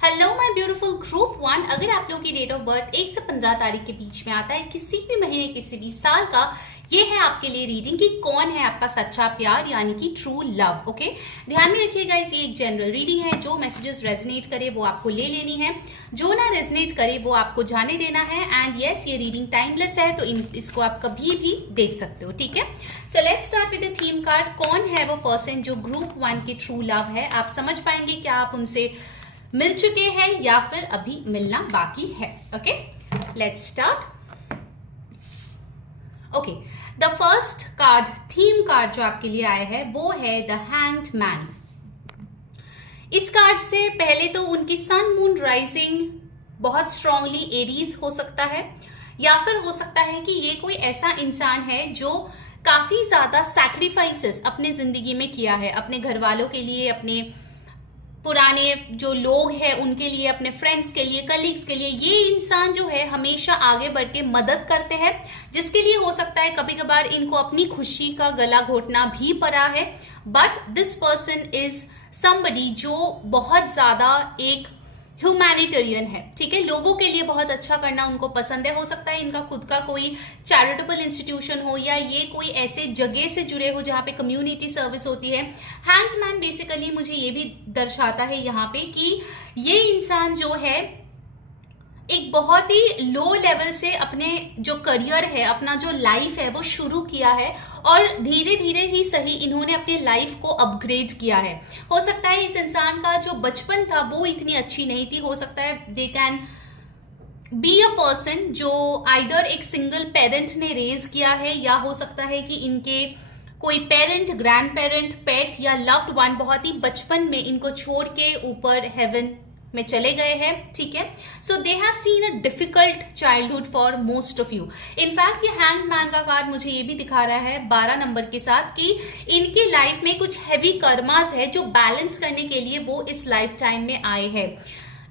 Hello my beautiful group one. अगर आप लोगों की डेट ऑफ बर्थ 1 से 15 तारीख के बीच में आता है, किसी भी महीने किसी भी साल का, ये है आपके लिए रीडिंग कि कौन है आपका सच्चा प्यार यानी कि ट्रू लव। ओके, ध्यान में रखिएगा, ये एक जनरल रीडिंग है। जो मैसेजेस रेजोनेट करे वो आपको ले लेनी है, जो ना रेजोनेट करे वो आपको जाने देना है। एंड यस, ये रीडिंग टाइमलेस है, तो इसको आप कभी भी देख सकते हो। ठीक है, so let's start with the theme card. कौन है वो पर्सन जो ग्रुप वन की ट्रू लव है? आप समझ पाएंगे क्या आप उनसे मिल चुके हैं या फिर अभी मिलना बाकी है। Okay, let's start. Okay, the first card, theme card जो आपके लिए आया है वो है द हैंग्ड मैन। इस कार्ड से पहले तो उनकी सन मून राइजिंग बहुत स्ट्रांगली एरीज हो सकता है, या फिर हो सकता है कि ये कोई ऐसा इंसान है जो काफी ज्यादा सैक्रिफाइसेस अपने जिंदगी में किया है, अपने घर वालों के लिए, अपने पुराने जो लोग हैं उनके लिए, अपने फ्रेंड्स के लिए, कलीग्स के लिए। ये इंसान जो है हमेशा आगे बढ़ के मदद करते हैं, जिसके लिए हो सकता है कभी कभार इनको अपनी खुशी का गला घोटना भी पड़ा है। But this person is somebody जो बहुत ज्यादा एक ह्यूमैनिटेरियन है। ठीक है, लोगों के लिए बहुत अच्छा करना उनको पसंद है। हो सकता है इनका खुद का कोई चैरिटेबल इंस्टीट्यूशन हो, या ये कोई ऐसे जगह से जुड़े हो जहाँ पे कम्युनिटी सर्विस होती है। हैंग्ड मैन बेसिकली मुझे ये भी दर्शाता है यहाँ पे कि ये इंसान जो है एक बहुत ही लो लेवल से अपने जो करियर है, अपना जो लाइफ है वो शुरू किया है, और धीरे धीरे ही सही इन्होंने अपने लाइफ को अपग्रेड किया है। हो सकता है इस इंसान का जो बचपन था वो इतनी अच्छी नहीं थी। हो सकता है they can be a person जो आइदर एक सिंगल पेरेंट ने रेज किया है, या हो सकता है कि इनके कोई पेरेंट, ग्रैंड पेरेंट, पेट या लव्ड वन बहुत ही बचपन में इनको छोड़ के ऊपर हेवन में चले गए हैं। ठीक है, so they have seen a difficult childhood for most of you. In fact ये हैंग्ड मैन का कार्ड मुझे ये भी दिखा रहा है 12 नंबर के साथ कि इनके लाइफ में कुछ हैवी कर्मास है जो बैलेंस करने के लिए वो इस लाइफ टाइम में आए हैं।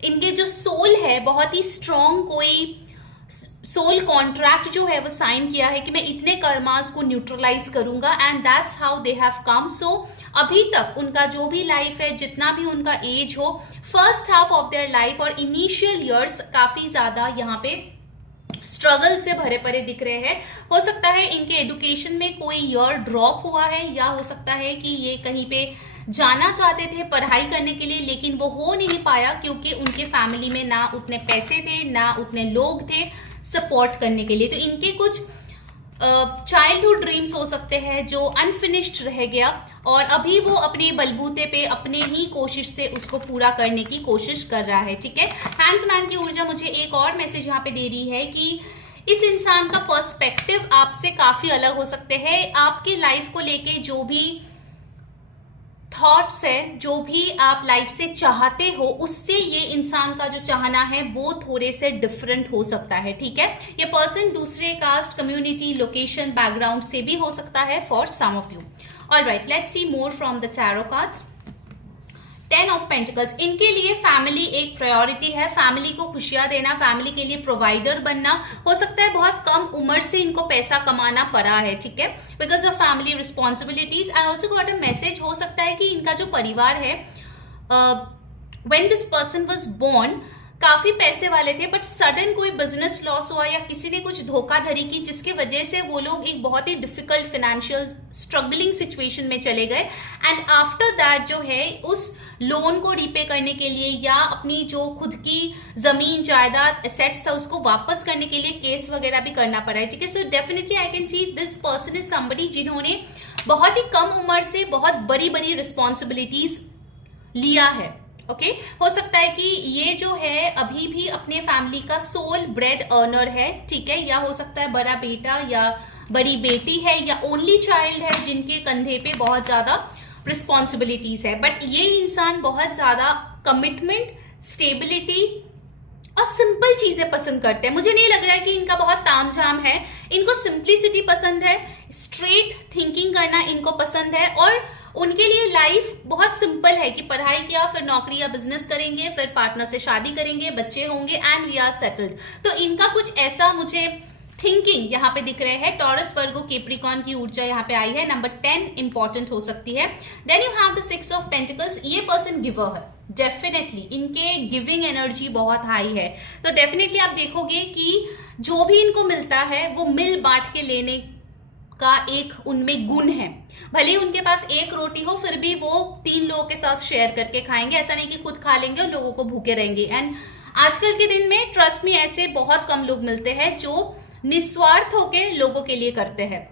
इनके जो सोल है बहुत ही स्ट्रॉन्ग कोई सोल कॉन्ट्रैक्ट जो है वो साइन किया है कि मैं इतने कर्मास को न्यूट्रलाइज करूंगा, and that's how they have come. So अभी तक उनका जो भी लाइफ है, जितना भी उनका एज हो, first half of their life और इनिशियल ईयर्स काफी ज्यादा यहाँ पे स्ट्रगल से भरे पड़े दिख रहे हैं। हो सकता है इनके एजुकेशन में कोई ईयर ड्रॉप हुआ है, या हो सकता है कि ये कहीं पे जाना चाहते थे पढ़ाई करने के लिए, लेकिन वो हो नहीं पाया क्योंकि उनके फैमिली में ना उतने पैसे थे, ना उतने लोग थे सपोर्ट करने के लिए। तो इनके कुछ चाइल्डहुड ड्रीम्स हो सकते हैं जो अनफिनिश्ड रह गया, और अभी वो अपने बलबूते पे अपने ही कोशिश से उसको पूरा करने की कोशिश कर रहा है। ठीक है, हैंग्ड मैन की ऊर्जा मुझे एक और मैसेज यहाँ पे दे रही है कि इस इंसान का पर्सपेक्टिव आपसे काफी अलग हो सकते हैं। आपके लाइफ को लेके जो भी थॉट्स है, जो भी आप लाइफ से चाहते हो, उससे ये इंसान का जो चाहना है वो थोड़े से डिफरेंट हो सकता है। ठीक है, ये पर्सन दूसरे कास्ट, कम्युनिटी, लोकेशन, बैकग्राउंड से भी हो सकता है for some of you. Alright, let's see more from the tarot cards. 10 of pentacles, इनके लिए फैमिली एक प्रायोरिटी है। फैमिली को खुशियां देना, फैमिली के लिए प्रोवाइडर बनना। हो सकता है बहुत कम उम्र से इनको पैसा कमाना पड़ा है। ठीक है, because of family responsibilities. I also got a message, हो सकता है कि इनका जो परिवार है, when this person was born काफी पैसे वाले थे, बट सडन कोई बिजनेस लॉस हुआ या किसी ने कुछ धोखाधड़ी की, जिसके वजह से वो लोग एक बहुत ही डिफिकल्ट फाइनेंशियल स्ट्रगलिंग सिचुएशन में चले गए। एंड आफ्टर दैट जो है उस लोन को रीपे करने के लिए, या अपनी जो खुद की जमीन जायदाद एसेट्स था उसको वापस करने के लिए केस वगैरह भी करना पड़ा है। ठीक है, so definitely I can see this person is somebody जिन्होंने बहुत ही कम उम्र से बहुत बड़ी बड़ी रिस्पॉन्सिबिलिटीज लिया है। ओके, हो सकता है कि ये जो है अभी भी अपने फैमिली का सोल ब्रेड अर्नर है। ठीक है, या हो सकता है बड़ा बेटा या बड़ी बेटी है, या ओनली चाइल्ड है जिनके कंधे पे बहुत ज्यादा रिस्पॉन्सिबिलिटीज है। बट ये इंसान बहुत ज्यादा कमिटमेंट, स्टेबिलिटी और सिंपल चीजें पसंद करते हैं। मुझे नहीं लग रहा है कि इनका बहुत तामझाम है। इनको सिंप्लिसिटी पसंद है, स्ट्रेट थिंकिंग करना इनको पसंद है, और उनके लिए लाइफ बहुत सिंपल है कि पढ़ाई किया, फिर नौकरी या बिजनेस करेंगे, फिर पार्टनर से शादी करेंगे, बच्चे होंगे, एंड वी आर सेटल्ड। तो इनका कुछ ऐसा मुझे थिंकिंग यहाँ पे दिख रहे हैं। टॉरस, वर्गो, कैप्रिकॉर्न की ऊर्जा यहाँ पे आई है। नंबर 10 इंपॉर्टेंट हो सकती है। Then you have the 6 of pentacles. ये पर्सन गिवर है, डेफिनेटली इनके गिविंग एनर्जी बहुत हाई है। तो डेफिनेटली आप देखोगे कि जो भी इनको मिलता है वो मिल बांट के लेने का एक उनमें गुण है। भले ही उनके पास एक रोटी हो, फिर भी वो 3 लोगों के साथ शेयर करके खाएंगे। ऐसा नहीं कि खुद खा लेंगे और लोगों को भूखे रहेंगे। एंड आजकल के दिन में ट्रस्ट में ऐसे बहुत कम लोग मिलते हैं जो निस्वार्थ होके लोगों के लिए करते हैं।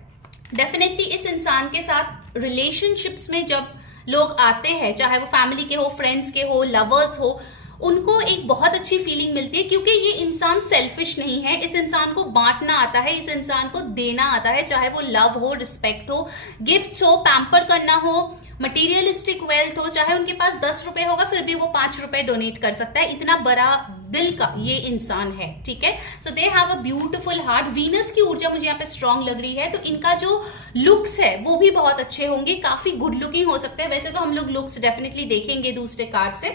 डेफिनेटली इस इंसान के साथ रिलेशनशिप्स में जब लोग आते हैं, चाहे वो फैमिली के हो, फ्रेंड्स के हो, लवर्स हो, उनको एक बहुत अच्छी फीलिंग मिलती है, क्योंकि ये इंसान सेल्फिश नहीं है। इस इंसान को बांटना आता है, इस इंसान को देना आता है, चाहे वो लव हो, रिस्पेक्ट हो, गिफ्ट्स हो, पैम्पर करना हो, मटेरियलिस्टिक वेल्थ हो। चाहे उनके पास 10 रुपए होगा फिर भी वो 5 रुपए डोनेट कर सकता है। इतना बड़ा दिल का ये इंसान है, ठीक है। So they have a beautiful heart. Venus की ऊर्जा मुझे यहाँ पे स्ट्रांग लग रही है, तो इनका जो लुक्स है वो भी बहुत अच्छे होंगे, काफी गुड लुकिंग हो सकते हैं। वैसे तो हम लोग लुक्स डेफिनेटली देखेंगे दूसरे कार्ड से,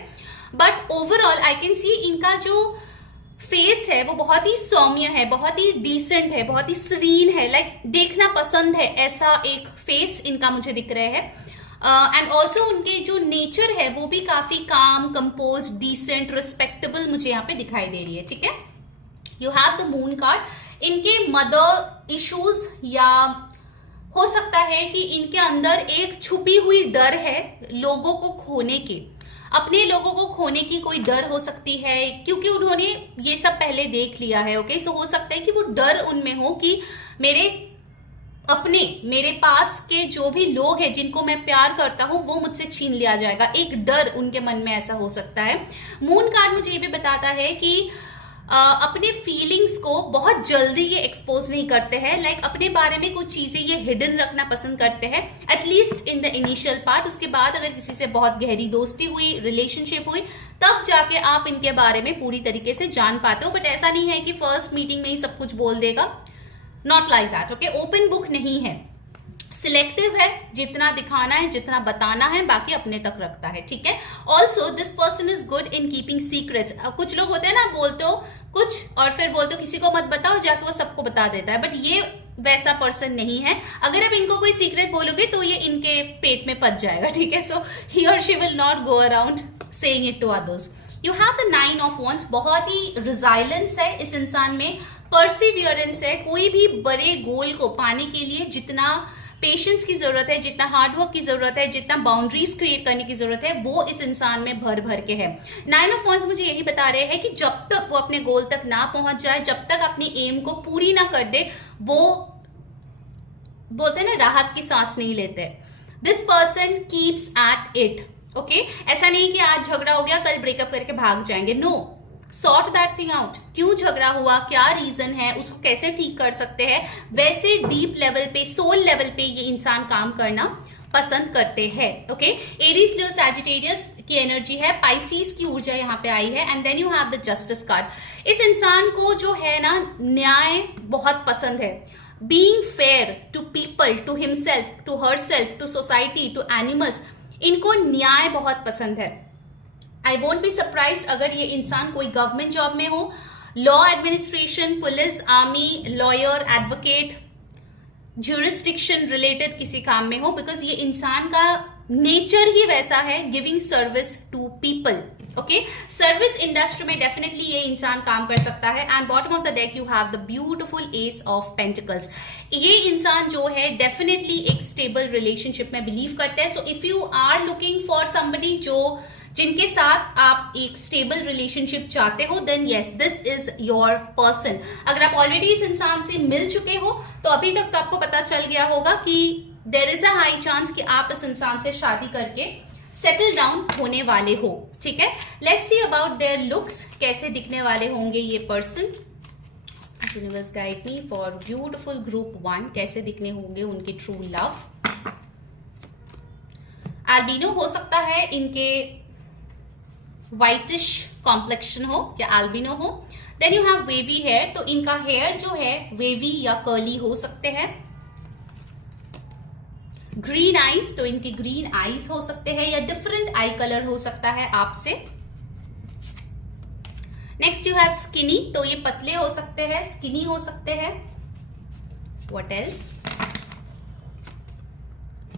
but overall I can see इनका जो फेस है वो बहुत ही सौम्य है, बहुत ही डिसेंट है, बहुत ही सीरीन है, लाइक देखना पसंद है, ऐसा एक फेस इनका मुझे दिख रहा है। एंड ऑल्सो उनके जो नेचर है वो भी काफी काम, कंपोज, डिसेंट, रिस्पेक्टेबल मुझे यहाँ पे दिखाई दे रही है, ठीक है। You have the moon card. इनके मदर इश्यूज या हो सकता है कि इनके अंदर एक छुपी हुई डर है लोगों को खोने की, अपने लोगों को खोने की कोई डर हो सकती है, क्योंकि उन्होंने ये सब पहले देख लिया है। ओके, सो हो सकता है कि वो डर उनमें हो कि मेरे पास के जो भी लोग हैं जिनको मैं प्यार करता हूं वो मुझसे छीन लिया जाएगा। एक डर उनके मन में ऐसा हो सकता है। मून कार्ड मुझे ये भी बताता है कि अपने फीलिंग्स को बहुत जल्दी ये एक्सपोज नहीं करते हैं, लाइक अपने बारे में कुछ चीजें ये हिडन रखना पसंद करते हैं, at least in the initial part. उसके बाद अगर किसी से बहुत गहरी दोस्ती हुई, रिलेशनशिप हुई, तब जाके आप इनके बारे में पूरी तरीके से जान पाते हो। बट ऐसा नहीं है कि फर्स्ट मीटिंग में ही सब कुछ बोल देगा, not like that. Okay, open book नहीं है, सिलेक्टिव है, जितना दिखाना है, जितना बताना है, बाकी अपने तक रखता है, ठीक है। Also this person is good in keeping secrets. कुछ लोग होते हैं ना, बोलते हो कुछ और फिर बोलते हो किसी को मत बताओ, जाके वो सबको बता देता है, बट ये वैसा पर्सन नहीं है। अगर आप इनको कोई सीक्रेट बोलोगे तो ये इनके पेट में पच जाएगा, ठीक है। सो ही और she will not go around saying it to others. You have the 9 of wands। बहुत ही रिजाइलेंस है इस इंसान में, परसिवियरेंस है। कोई भी बड़े गोल को पाने के लिए जितना पेशेंस की जरूरत है, जितना हार्डवर्क की जरूरत है, जितना बाउंड्रीज क्रिएट करने की जरूरत है, वो इस इंसान में भर भर के है। 9 ऑफ wands मुझे यही बता रहे हैं कि जब तक वो अपने गोल तक ना पहुंच जाए, जब तक अपनी एम को पूरी ना कर दे, वो बोलते हैं ना, राहत की सांस नहीं लेते। This person keeps eight it. Okay, ऐसा नहीं कि आज झगड़ा हो गया कल ब्रेकअप करके भाग जाएंगे, no. Sort that thing out. क्यों झगड़ा हुआ, क्या रीजन है, उसको कैसे ठीक कर सकते हैं, वैसे डीप लेवल पे, सोल लेवल पे ये इंसान काम करना पसंद करते हैं। ओके, एरीज, लियो, सैजिटेरियस की एनर्जी है, पाइसिस की ऊर्जा यहाँ पे आई है। And then you have the justice card. इस इंसान को जो है ना, न्याय बहुत पसंद है। Being fair to people, to himself, to herself, to society, to animals, इनको न्याय बहुत पसंद है। आई वोंट बी सरप्राइज्ड अगर ये इंसान कोई गवर्नमेंट जॉब में हो, law administration, police, army, lawyer, advocate, jurisdiction related किसी काम में हो, बिकॉज ये इंसान का नेचर ही वैसा है, giving service to people. Okay, service industry में डेफिनेटली ये इंसान काम कर सकता है। And bottom of the deck you have the beautiful ace of pentacles. ये इंसान जो है डेफिनेटली एक स्टेबल रिलेशनशिप में बिलीव करता है। So if you are looking for somebody जिनके साथ आप एक स्टेबल रिलेशनशिप चाहते हो, then yes, this is your person. अगर आप ऑलरेडी इस इंसान से मिल चुके हो तो अभी तक तो आपको पता चल गया होगा कि there is a high chance कि आप इस इंसान से शादी करके सेटल डाउन होने वाले हो, ठीक है। Let's see about their looks, कैसे दिखने वाले होंगे ये person. Universe guide me for beautiful group 1, कैसे दिखने होंगे उनके ट्रू लव। एल्बिनो हो सकता है, इनके व्हाइटिश कॉम्प्लेक्शन हो या एल्बिनो हो। Then you have wavy hair, तो इनका हेयर जो है वेवी या कर्ली हो सकते हैं। ग्रीन आईज, तो इनके ग्रीन आईज हो सकते हैं या डिफरेंट आई कलर हो सकता है आपसे। नेक्स्ट यू हैव स्किनी, तो ये पतले हो सकते हैं, स्किनी हो सकते हैं। व्हाट एल्स,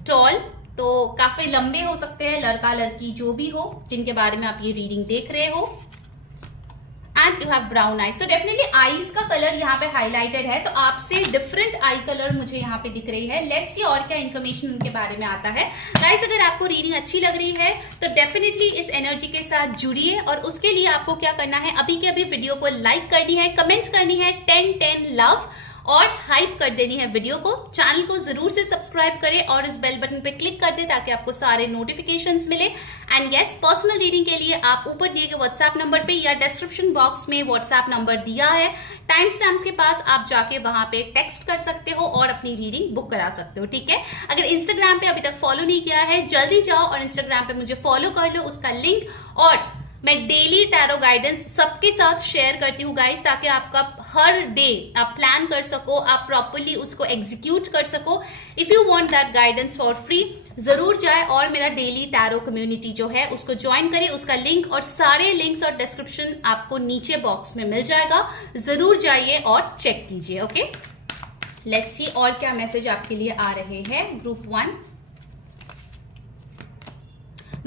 टॉल, तो काफी लंबे हो सकते हैं, लड़का लड़की जो भी हो जिनके बारे में आप ये रीडिंग देख रहे हो। And you have brown eyes, so definitely eyes का कलर यहाँ पे हाईलाइटेड है, तो आपसे डिफरेंट आई कलर मुझे यहाँ पे दिख रही है। लेट्स सी और क्या इन्फॉर्मेशन उनके बारे में आता है। गाइस, अगर आपको रीडिंग अच्छी लग रही है तो डेफिनेटली इस एनर्जी के साथ जुड़िए, और उसके लिए आपको क्या करना है, अभी के अभी वीडियो को लाइक करनी है, कमेंट करनी है 10-10 लव और हाइप कर देनी है वीडियो को। चैनल को जरूर से सब्सक्राइब करें और इस बेल बटन पे क्लिक कर दें ताकि आपको सारे नोटिफिकेशंस मिले। एंड यस, पर्सनल रीडिंग के लिए आप ऊपर दिए गए व्हाट्सएप नंबर पे या डिस्क्रिप्शन बॉक्स में व्हाट्सएप नंबर दिया है, टाइम स्टैम्प्स के पास, आप जाके वहां पे टेक्स्ट कर सकते हो और अपनी रीडिंग बुक करा सकते हो। ठीक है, अगर इंस्टाग्राम पे अभी तक फॉलो नहीं किया है, जल्दी जाओ और इंस्टाग्राम पे मुझे फॉलो कर लो, उसका लिंक, और मैं डेली टैरो गाइडेंस सबके साथ शेयर करती हूँ गाइस, ताकि आपका हर डे आप प्लान कर सको, आप प्रॉपरली उसको एग्जीक्यूट कर सको। If you want that guidance for free, जरूर जाए और मेरा डेली टैरो कम्युनिटी जो है उसको ज्वाइन करें। उसका लिंक और सारे लिंक्स और डिस्क्रिप्शन आपको नीचे बॉक्स में मिल जाएगा, जरूर जाइए और चेक कीजिए। ओके, लेट्स सी और क्या मैसेज आपके लिए आ रहे हैं। Group 1,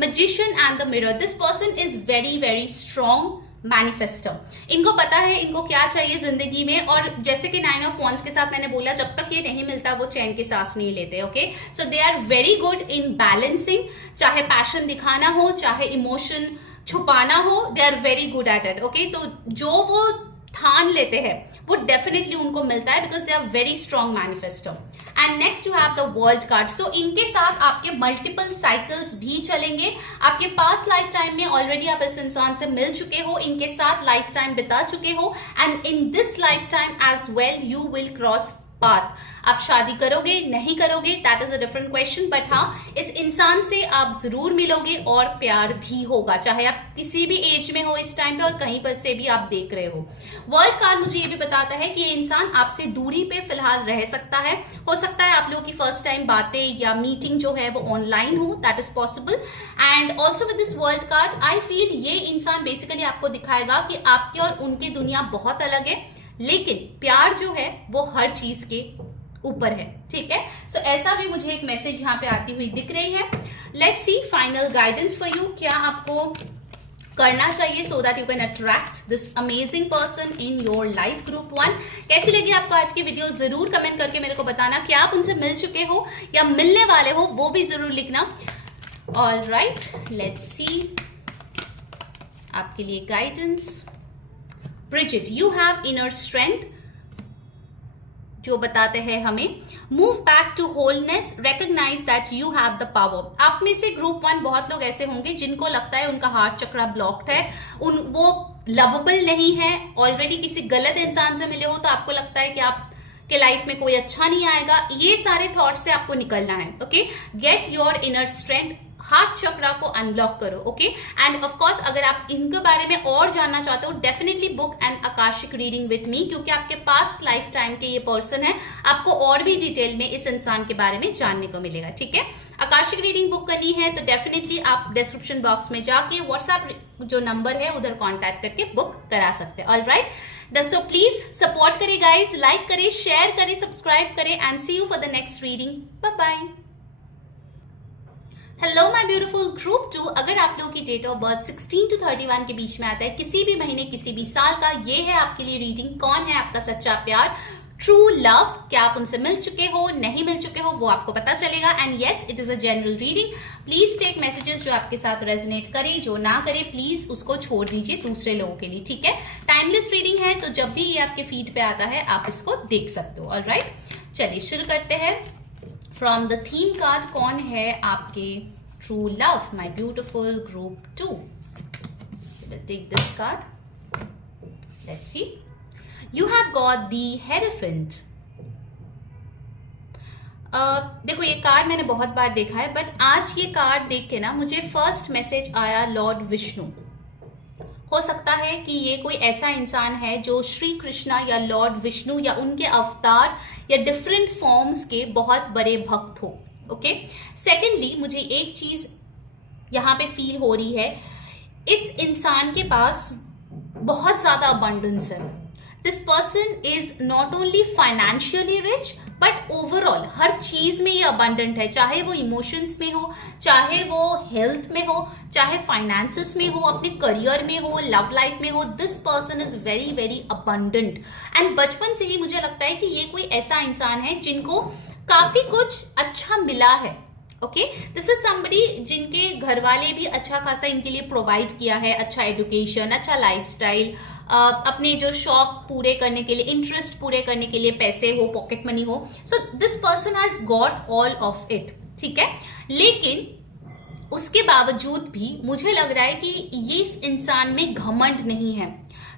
Magician and the Mirror. This person is very very strong manifestor. इनको पता है इनको क्या चाहिए जिंदगी में, और जैसे कि 9 of Wands के साथ मैंने बोला, जब तक ये नहीं मिलता वो चैन की सांस नहीं लेते। Okay, so they are very good in balancing, चाहे पैशन दिखाना हो, चाहे इमोशन छुपाना हो, they are very good at it. Okay, तो जो वो ठान लेते हैं वो डेफिनेटली उनको मिलता है, because they are very strong manifesto. And next you have the world card. So इनके साथ आपके मल्टीपल साइकिल्स भी चलेंगे। आपके पास लाइफ टाइम में ऑलरेडी आप इस इंसान से मिल चुके हो, इनके साथ लाइफ टाइम बिता चुके हो, and in this lifetime as well you will cross path. आप शादी करोगे नहीं करोगे, that is a different question, but हाँ, इस इंसान से आप जरूर मिलोगे और प्यार भी होगा, चाहे आप किसी भी एज में हो इस टाइम पे और कहीं पर से भी आप देख रहे हो। वर्ल्ड कार्ड मुझे ये भी बताता है कि ये इंसान आपसे दूरी पे फिलहाल रह सकता है। हो सकता है आप लोगों की फर्स्ट टाइम बातें या मीटिंग जो है वो ऑनलाइन हो, that is possible. And also with this world card I feel ये इंसान बेसिकली आपको दिखाएगा कि आपकी और उनकी दुनिया बहुत अलग है, लेकिन प्यार जो है वो हर चीज के ऊपर है। ठीक है, सो ऐसा भी मुझे एक मैसेज यहाँ पे आती हुई दिख रही है। Let's see final guidance for you, क्या आपको करना चाहिए सो that you can attract this amazing person in your life. Group 1, कैसी लगी आपको आज की वीडियो, जरूर कमेंट करके मेरे को बताना। क्या आप उनसे मिल चुके हो या मिलने वाले हो, वो भी जरूर लिखना। ऑलराइट, लेट्स सी आपके लिए guidance. Brigid, you have inner strength, जो बताते हैं हमें move back to wholeness, recognise that you have the power. आप में से ग्रुप 1 बहुत लोग ऐसे होंगे जिनको लगता है उनका हार्ट चक्रा ब्लॉक्ड है, वो लवेबल नहीं है, ऑलरेडी किसी गलत इंसान से मिले हो तो आपको लगता है कि आप के लाइफ में कोई अच्छा नहीं आएगा। ये सारे थॉट से आपको निकलना है। Okay, get your inner strength, heart chakra को अनब्लॉक करो। ओके, एंड ऑफ कोर्स अगर आप इनके बारे में और जानना चाहते हो, definitely book an akashic reading with me, क्योंकि आपके पास्ट लाइफ टाइम के ये पर्सन है, आपको और भी डिटेल में इस इंसान के बारे में जानने को मिलेगा। ठीक है, आकाशिक रीडिंग बुक करनी है तो डेफिनेटली आप डिस्क्रिप्शन बॉक्स में जाके व्हाट्सएप जो नंबर है उधर कॉन्टैक्ट करके बुक करा सकते हैं। ऑलराइट, सो प्लीज सपोर्ट करें गाइज, लाइक करें, शेयर करें, सब्सक्राइब करें, and see you for the next reading. Bye bye. Hello my beautiful group 2, अगर आप लोगों की डेट ऑफ बर्थ 16 to 31 के बीच में आता है, किसी भी महीने किसी भी साल का, ये है आपके लिए रीडिंग। कौन है आपका सच्चा प्यार, ट्रू लव, क्या आप उनसे मिल चुके हो नहीं मिल चुके हो, वो आपको पता चलेगा। And yes, it is a general reading. Please take messages जो आपके साथ रेजोनेट करे, जो ना करे प्लीज उसको छोड़ दीजिए दूसरे लोगों के लिए। ठीक है, टाइमलेस रीडिंग है, तो जब भी ये आपके फीड पे आता है आप इसको देख सकते हो। ऑलराइट, चलिए शुरू करते हैं। फ्रॉम द थीम कार्ड, कौन है आपके true love, my beautiful group 2? We'll take this card. Let's see. You have got the Hierophant. देखो ये कार्ड मैंने बहुत बार देखा है, बट आज ये कार्ड देख के ना मुझे फर्स्ट मैसेज आया लॉर्ड विष्णु। हो सकता है कि ये कोई ऐसा इंसान है जो श्री कृष्णा या लॉर्ड विष्णु या उनके अवतार या डिफरेंट फॉर्म्स के बहुत बड़े भक्त हो। ओके, सेकेंडली मुझे एक चीज यहाँ पे फील हो रही है, इस इंसान के पास बहुत ज्यादा अबंडेंस है। This person is not only financially rich but overall हर चीज में ये अबंडेंट है, चाहे वो इमोशंस में हो, चाहे वो हेल्थ में हो, चाहे फाइनेंसेस में हो, अपने करियर में हो, लव लाइफ में हो। This person is very very abundant and बचपन से ही मुझे लगता है कि ये कोई ऐसा इंसान है जिनको काफी कुछ अच्छा मिला है। ओके, दिस इज समबडी जिनके घर वाले भी अच्छा खासा इनके लिए प्रोवाइड किया है, अच्छा एजुकेशन, अच्छा लाइफस्टाइल, अपने जो शौक पूरे करने के लिए, इंटरेस्ट पूरे करने के लिए पैसे हो, पॉकेट मनी हो। So this person has got all of it, ठीक है। लेकिन उसके बावजूद भी मुझे लग रहा है कि ये इस इंसान में घमंड नहीं है,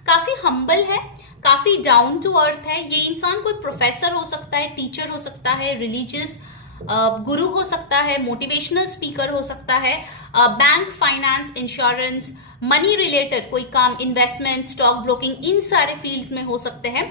काफी हम्बल है, काफी डाउन टू अर्थ है। ये इंसान कोई प्रोफेसर हो सकता है, टीचर हो सकता है, रिलीजियस गुरु हो सकता है, मोटिवेशनल स्पीकर हो सकता है, bank, finance, insurance, money related कोई काम, इन्वेस्टमेंट, स्टॉक ब्रोकिंग, इन सारे फील्ड्स में हो सकते हैं।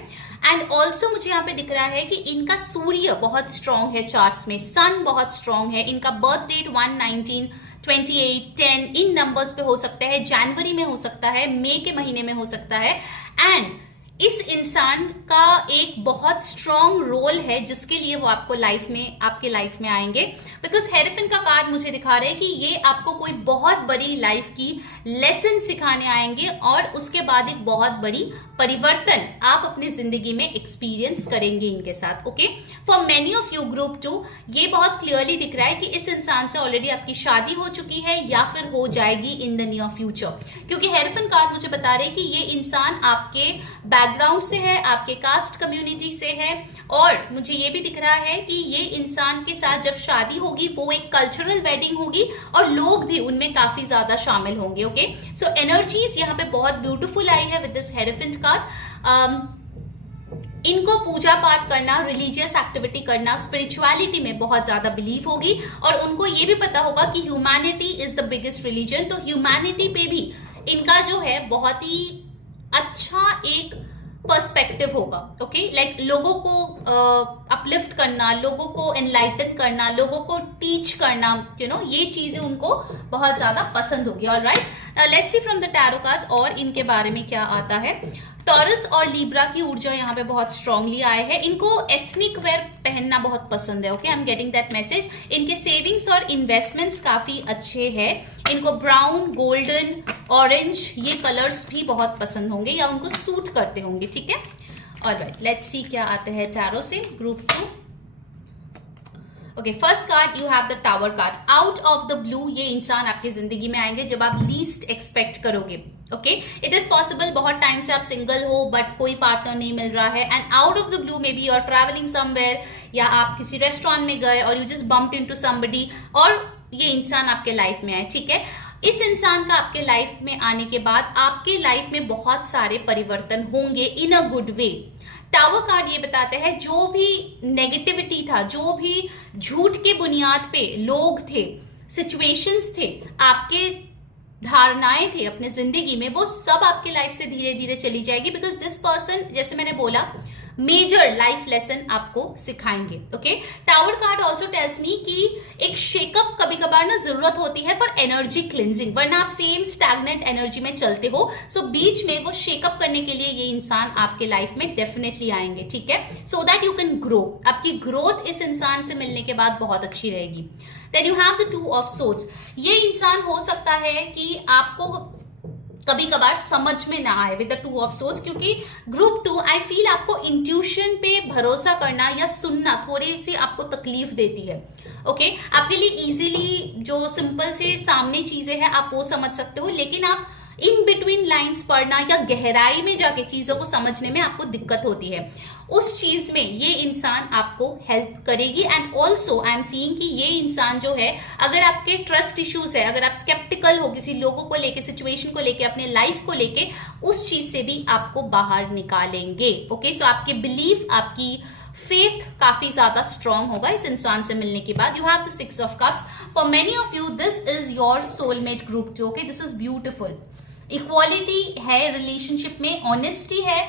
एंड ऑल्सो मुझे यहाँ पे दिख रहा है कि इनका सूर्य बहुत स्ट्रांग है चार्ट्स में, सन बहुत स्ट्रांग है, इनका बर्थ डेट 1, 19, 28, 10 इन नंबर्स पे हो सकता है, जनवरी में हो सकता है, मई के महीने में हो सकता है। एंड इस इंसान का एक बहुत स्ट्रॉन्ग रोल है जिसके लिए वो आपको आपके लाइफ में आएंगे। बिकॉज हेरेफिन का कार्ड मुझे दिखा रहे हैं कि ये आपको कोई बहुत बड़ी लाइफ की लेसन सिखाने आएंगे और उसके बाद एक बहुत बड़ी परिवर्तन आप अपनी जिंदगी में एक्सपीरियंस करेंगे इनके साथ। Okay, for many of you group 2 ये बहुत क्लियरली दिख रहा है कि इस इंसान से ऑलरेडी आपकी शादी हो चुकी है या फिर हो जाएगी इन द नियर फ्यूचर, क्योंकि हेरेफिन कार्ड मुझे बता रहे हैं कि ये इंसान आपके बैकग्राउंड से है, आपके कास्ट कम्युनिटी से है, और मुझे ये भी दिख रहा है कि ये इंसान के साथ जब शादी होगी वो एक कल्चरल वेडिंग होगी और लोग भी उनमें काफी ज्यादा शामिल होंगे। ओके, सो एनर्जीज यहाँ पे बहुत ब्यूटीफुल आई है विद दिस हेरेफिन कार्ड। इनको पूजा पाठ करना, रिलीजियस एक्टिविटी करना, स्पिरिचुअलिटी में बहुत ज्यादा बिलीव होगी और उनको ये भी पता होगा कि humanity is the biggest religion. तो ह्यूमैनिटी पे भी इनका जो है बहुत ही अच्छा एक पर्सपेक्टिव होगा। ओके, लाइक लोगों को अपलिफ्ट करना, लोगों को एनलाइटन करना, लोगों को टीच करना, ये चीजें उनको बहुत ज्यादा पसंद होगी। Alright, let's C from the tarot cards और इनके बारे में क्या आता है। टॉरस और लीब्रा की ऊर्जा यहाँ पे बहुत स्ट्रांगली आए हैं। इनको एथनिक वेयर पहनना बहुत पसंद है। Okay, I am getting that message. इनके सेविंग्स और इन्वेस्टमेंट्स काफी अच्छे हैं। इनको ब्राउन, गोल्डन, ऑरेंज ये कलर्स भी बहुत पसंद होंगे या उनको सूट करते होंगे। ठीक है, ऑलराइट, लेट्स सी क्या आते हैं टैरो से group 2। Okay, first card you have the tower card. Out of the blue ये इंसान आपकी जिंदगी में आएंगे जब आप लीस्ट एक्सपेक्ट करोगे। ओके, इट इज पॉसिबल बहुत टाइम से आप सिंगल हो बट कोई पार्टनर नहीं मिल रहा है, and out of the blue maybe you are travelling somewhere, या आप किसी रेस्टोरेंट में गए और you just bumped into somebody और ये इंसान आपके लाइफ में आए। ठीक है, इस इंसान का आपके लाइफ में आने के बाद आपके लाइफ में बहुत सारे परिवर्तन होंगे in a good way. Tower card ये बताते हैं जो भी नेगेटिविटी था, जो भी झूठ के बुनियाद पे लोग थे, सिचुएशंस थे, आपके धारणाएं थे अपने जिंदगी में, वो सब आपके लाइफ से धीरे धीरे चली जाएगी। बिकॉज दिस पर्सन, जैसे मैंने बोला, मेजर लाइफ लेसन आपको सिखाएंगे। Okay, tower card also tells me कि एक शेकअप कभी कभार ना जरूरत होती है फॉर एनर्जी क्लिनजिंग, वरना आप सेम स्टैग्नेंट एनर्जी में चलते हो। सो बीच में वो शेकअप करने के लिए ये इंसान आपके लाइफ में डेफिनेटली आएंगे। ठीक है, so that you can grow. आपकी ग्रोथ इस इंसान से मिलने के बाद बहुत अच्छी रहेगी। Then you have the 2 of swords. ये इंसान हो सकता है कि आपको कभी कभार समझ में ना आए विद द 2 ऑफ सोर्ड्स, क्योंकि ग्रुप 2 आई फील आपको इंट्यूशन पे भरोसा करना या सुनना थोड़ी सी आपको तकलीफ देती है। ओके, आपके लिए इजीली जो सिंपल से सामने चीजें हैं आप वो समझ सकते हो, लेकिन आप इन बिटवीन लाइंस पढ़ना या गहराई में जाके चीजों को समझने में आपको दिक्कत होती है। उस चीज में ये इंसान आपको हेल्प करेगी। And also I am seeing कि ये इंसान जो है, अगर आपके ट्रस्ट इश्यूज है, अगर आप स्केप्टिकल हो किसी लोगों को लेके, सिचुएशन को लेके, अपने लाइफ को लेके, उस चीज से भी आपको बाहर निकालेंगे। ओके, सो आपके बिलीफ, आपकी फेथ काफी ज्यादा स्ट्रॉन्ग होगा इस इंसान से मिलने के बाद। You have the 6 of cups. For many of you this is your soulmate group 2। Okay, this is beautiful. Equality है रिलेशनशिप में, ऑनेस्टी है,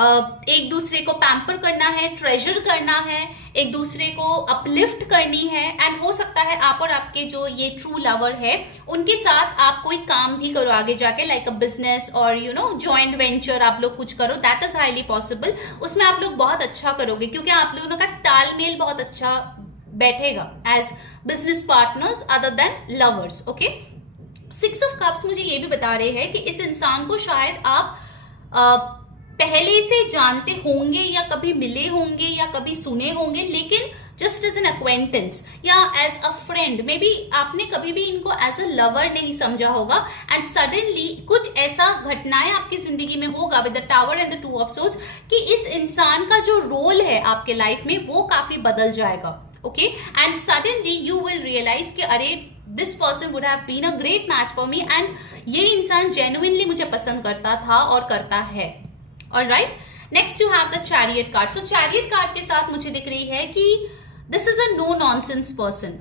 एक दूसरे को पैम्पर करना है, ट्रेजर करना है, एक दूसरे को अपलिफ्ट करनी है। एंड हो सकता है आप और आपके जो ये ट्रू लवर है उनके साथ आप कोई काम भी करो आगे जाके, लाइक अ बिजनेस और यू नो जॉइंट वेंचर आप लोग कुछ करो, दैट इज हाईली पॉसिबल। उसमें आप लोग बहुत अच्छा करोगे क्योंकि आप लोगों का तालमेल बहुत अच्छा बैठेगा as business partners other than lovers. Okay, 6 of cups मुझे ये भी बता रहे हैं कि इस इंसान को शायद आप पहले से जानते होंगे या कभी मिले होंगे या कभी सुने होंगे, लेकिन जस्ट एज एन अक्वेंटेंस या as a friend, maybe आपने कभी भी इनको एज अ लवर नहीं समझा होगा एंड सडनली कुछ ऐसा घटनाएं आपकी जिंदगी में होगा with the tower and the 2 of swords कि इस इंसान का जो रोल है आपके लाइफ में वो काफी बदल जाएगा। Okay, and suddenly you will realise कि अरे this person would have been a great match for me and ये इंसान जेन्युइनली मुझे पसंद करता था और करता है। Alright, next you have the chariot card. So chariot card के साथ मुझे दिख रही है कि this is a no nonsense person.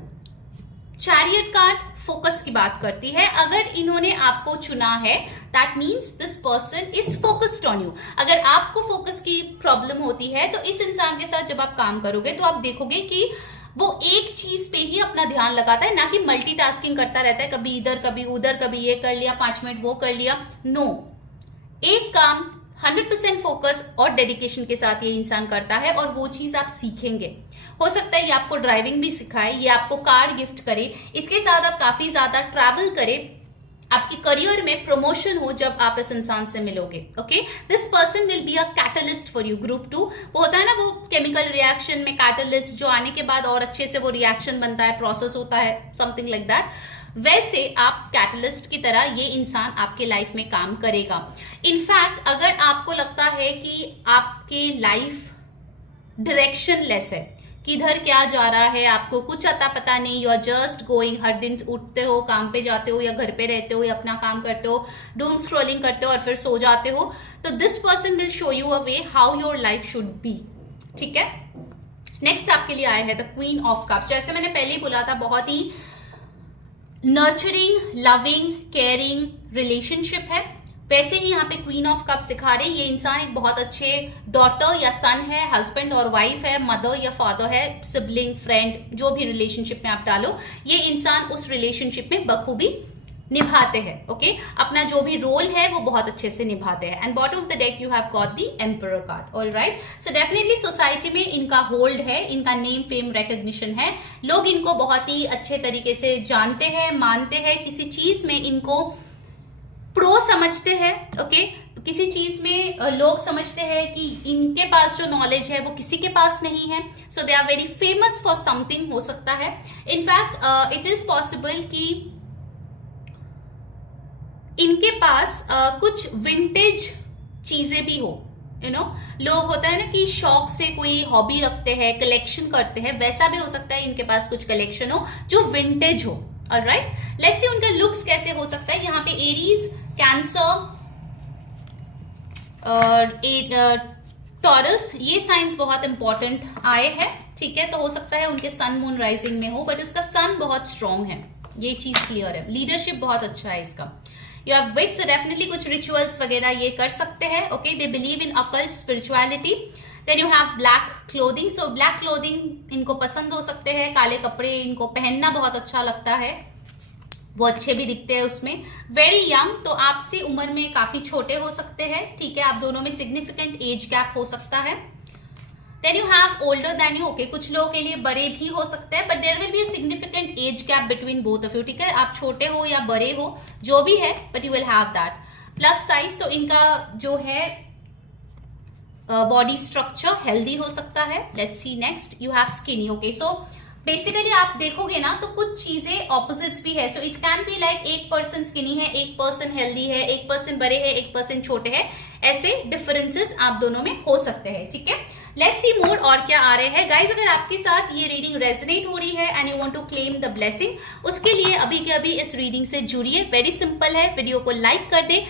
Chariot card focus की बात करती है। अगर इन्होंने आपको चुना है that means this person is focused on you. अगर आपको फोकस की प्रॉब्लम होती है तो इस इंसान के साथ जब आप काम करोगे तो आप देखोगे कि वो एक चीज पे ही अपना ध्यान लगाता है, ना कि मल्टीटास्किंग करता रहता है, कभी इधर कभी उधर, कभी ये कर लिया 5 मिनट वो कर लिया। नो, एक काम 100% फोकस और डेडिकेशन के साथ ये इंसान करता है और वो चीज आप सीखेंगे। हो सकता है ये आपको ड्राइविंग भी सिखाए, ये आपको कार गिफ्ट करे, इसके साथ आप काफी ज्यादा ट्रैवल करें, आपकी करियर में प्रमोशन हो जब आप इस इंसान से मिलोगे। Okay, this person will be a catalyst for you. Group 2 वो होता है ना, वो केमिकल रिएक्शन में कैटलिस्ट जो आने के बाद और अच्छे से वो रिएक्शन बनता है, प्रोसेस होता है, समथिंग लाइक दैट। वैसे आप कैटलिस्ट की तरह ये इंसान आपके लाइफ में काम करेगा। इनफैक्ट अगर आपको लगता है कि आपकी लाइफ डायरेक्शनलेस है, किधर क्या जा रहा है आपको कुछ अता पता नहीं, यू आर जस्ट गोइंग, हर दिन उठते हो, काम पे जाते हो या घर पे रहते हो या अपना काम करते हो, डूम स्क्रॉलिंग करते हो और फिर सो जाते हो, तो this person will show you a way how your life should be. ठीक है, नेक्स्ट आपके लिए आया है द क्वीन ऑफ कप्स। जैसे मैंने पहले ही बोला था, बहुत ही नर्चरिंग, लविंग, केयरिंग रिलेशनशिप है। वैसे ही यहाँ पे क्वीन ऑफ कप्स दिखा रहे हैं, ये इंसान एक बहुत अच्छे डॉटर या सन है, हस्बैंड और वाइफ है, मदर या फादर है, सिबलिंग, फ्रेंड, जो भी रिलेशनशिप में आप डालो, ये इंसान उस रिलेशनशिप में बखूबी निभाते हैं। ओके, अपना जो भी रोल है वो बहुत अच्छे से निभाते हैं। And bottom of the deck you have got the emperor card. Alright, so definitely society में इनका होल्ड है, इनका नेम फेम रिकॉग्निशन है, लोग इनको बहुत ही अच्छे तरीके से जानते हैं, मानते हैं, किसी चीज में इनको प्रो समझते हैं। ओके, किसी चीज में लोग समझते हैं कि इनके पास जो नॉलेज है वो किसी के पास नहीं है, so they are very famous for something, हो सकता है। इनफैक्ट इट इज पॉसिबल कि इनके पास कुछ विंटेज चीजें भी हो, यू नो, लोग होता है ना कि शौक से कोई हॉबी रखते हैं, कलेक्शन करते हैं, वैसा भी हो सकता है इनके पास कुछ कलेक्शन हो जो विंटेज हो। ऑलराइट, लेट्स सी उनका लुक्स कैसे हो सकता है। यहाँ पे एरीज, कैंसर और टॉरस, ये साइंस बहुत इंपॉर्टेंट आए हैं। ठीक है, तो हो सकता है उनके सन मून राइजिंग में हो, बट उसका सन बहुत स्ट्रॉन्ग है, ये चीज क्लियर है। लीडरशिप बहुत अच्छा है इसका। You have wit, so definitely कुछ रिचुअल्स वगैरह ये कर सकते हैं। Okay, they believe in occult spirituality. Then you have black clothing, so black clothing इनको पसंद हो सकते हैं, काले कपड़े इनको पहनना बहुत अच्छा लगता है, वो अच्छे भी दिखते हैं उसमें। वेरी यंग, तो आपसे उम्र में काफी छोटे हो सकते हैं। ठीक है, आप दोनों में सिग्निफिकेंट एज गैप हो सकता है। Then you have older than you. Okay, कुछ लोगों के लिए बड़े भी हो सकते हैं, but there will be a significant age gap between both of you. ठीक है, आप छोटे हो या बड़े हो, जो भी है, but you will have that. Plus size, तो इनका जो है बॉडी स्ट्रक्चर हेल्दी हो सकता है। Let's see next, you have skinny. Okay, so basically आप देखोगे ना तो कुछ चीजें ऑपोजिट्स भी है। So it can be like एक पर्सन स्किनी है, एक पर्सन हेल्दी है, एक पर्सन बड़े है, एक पर्सन छोटे है, ऐसे डिफरेंसेस आप दोनों में हो सकते हैं। ठीक है, लेट्स सी मोर और क्या आ रहे हैं गाइज। अगर आपके साथ ये रीडिंग रेजोनेट हो रही है and you want to claim the blessing, उसके लिए अभी के अभी इस रीडिंग से जुड़िए। वेरी सिंपल है, वीडियो को लाइक कर दे,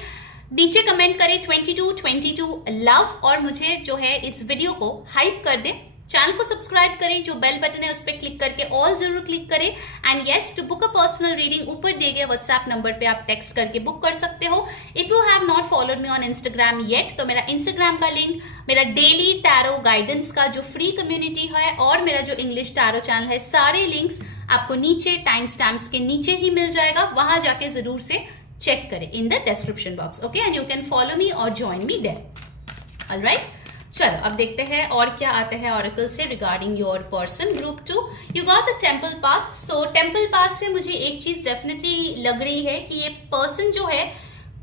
नीचे कमेंट करें 2222 लव और मुझे जो है इस वीडियो को हाइप कर दे। चैनल को सब्सक्राइब करें, जो बेल बटन है उस पर क्लिक करके ऑल जरूर क्लिक करें। And yes, to book a personal reading ऊपर दिए गए व्हाट्सएप नंबर पे आप टेक्स्ट करके बुक कर सकते हो। If you have not followed me on Instagram yet, तो मेरा इंस्टाग्राम का लिंक, मेरा डेली टैरो गाइडेंस का जो फ्री कम्युनिटी है और मेरा जो इंग्लिश टैरो चैनल है, सारे लिंक्स आपको नीचे टाइम स्टैम्प्स के नीचे ही मिल जाएगा। वहां जाके जरूर से चेक करें in the description box. Okay, and you can follow me और ज्वाइन मी देयर। ऑलराइट, चलो अब देखते हैं और क्या आता है ऑरेकल से regarding your person group 2। You got the temple path. So temple path से मुझे एक चीज डेफिनेटली लग रही है कि ये पर्सन जो है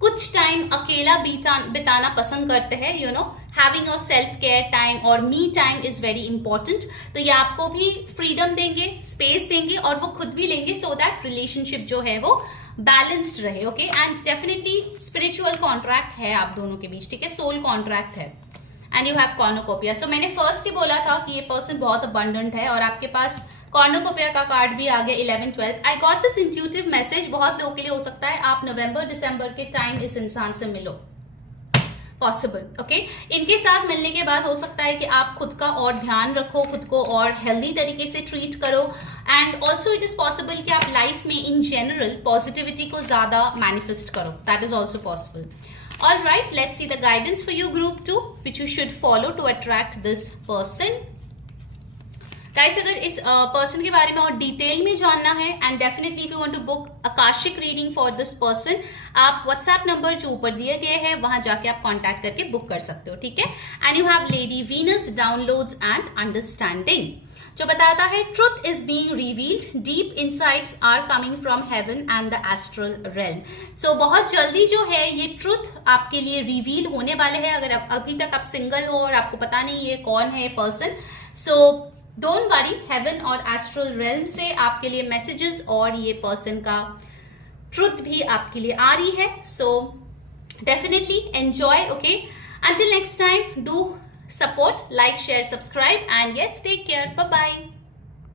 कुछ टाइम अकेला बिताना पसंद करते हैं। You know, having a self care time और me time is very important. तो ये आपको भी फ्रीडम देंगे, स्पेस देंगे और वो खुद भी लेंगे, सो दैट रिलेशनशिप जो है वो बैलेंस्ड रहे। Okay, and definitely spiritual contract है आप दोनों के बीच, ठीक है, सोल कॉन्ट्रैक्ट है। And you have cornucopia. So मैंने फर्स्ट ही बोला था कि ये पर्सन बहुत अबंडेंट है और आपके पास कॉर्नोकोपिया का कार्ड भी आ गया 11-12। I got this intuitive message, बहुत लोगों के लिए हो सकता है आप नवंबर दिसंबर के टाइम इस इंसान से मिलो, पॉसिबल। ओके, इनके साथ मिलने के बाद हो सकता है कि आप खुद का और ध्यान रखो, खुद को और हेल्दी तरीके से ट्रीट करो। And also it is possible कि आप लाइफ में इन जनरल पॉजिटिविटी को ज्यादा मैनिफेस्ट करो, that is also possible. All right, let's see the guidance for you group 2 which you should follow to attract this person. Guys, अगर इस person के बारे में और डिटेल में जानना है and definitely if you want to book akashic reading for this person, आप व्हाट्सएप नंबर जो ऊपर दिए गए हैं वहां जाके आप कांटेक्ट करके बुक कर सकते हो, ठीक है। And you have lady Venus downloads and understanding, जो बताता है truth is being revealed, deep insights are coming from heaven and the astral realm. So बहुत जल्दी जो है ये ट्रुथ आपके लिए रिवील होने वाले हैं। अगर अभी तक आप सिंगल हो और आपको पता नहीं ये कौन है person, so don't worry, heaven और एस्ट्रल रेल्म से आपके लिए मैसेजेस और ये पर्सन का ट्रुथ भी आपके लिए आ रही है। So definitely enjoy. Okay, until next time, do support, like, share, subscribe, and yes, take care. Bye bye.